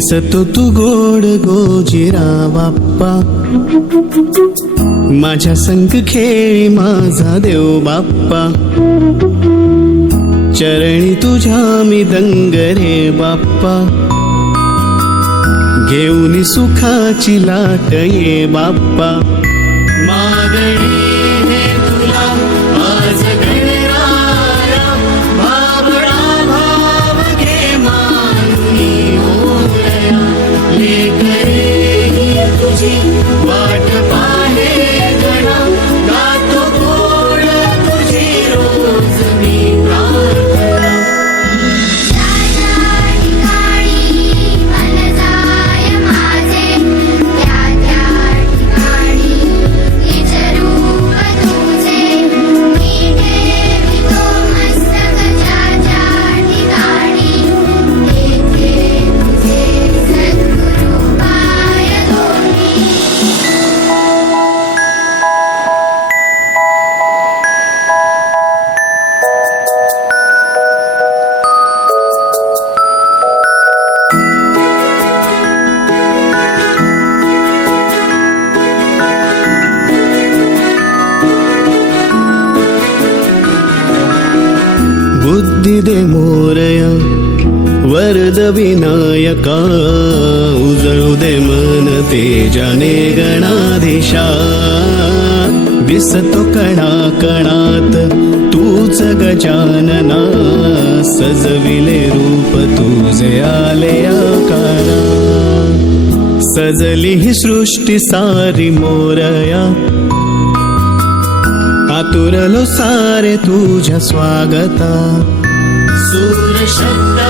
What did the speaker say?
दिसतो तू गोड गोजिरा बाप्पा, माझ्या संग खेळी माझा देव बाप्पा, चरणी तुझ्या मी दंग रे बाप्पा, घेऊन सुखाची लाट ये बाप्पा, मागणी हे तुला आज गणराया, भावळा भाव घे मानुनी मोरया, लेकरे ही तुझी वाट पाहे गणा, गातो गोड तुझी रोज मी प्रार्थना. बुद्धी दे मोरया वरद विनायका, उजळू दे मन तेजाने गणाधीशा, दिसतो कणा कणात तूच गजानना, सजविले रूप तुझे आले आकारा, सजली ही सृष्टी सारी मोरया, आतुरलो सारे तुझ्या स्वागता, सूर शब्दा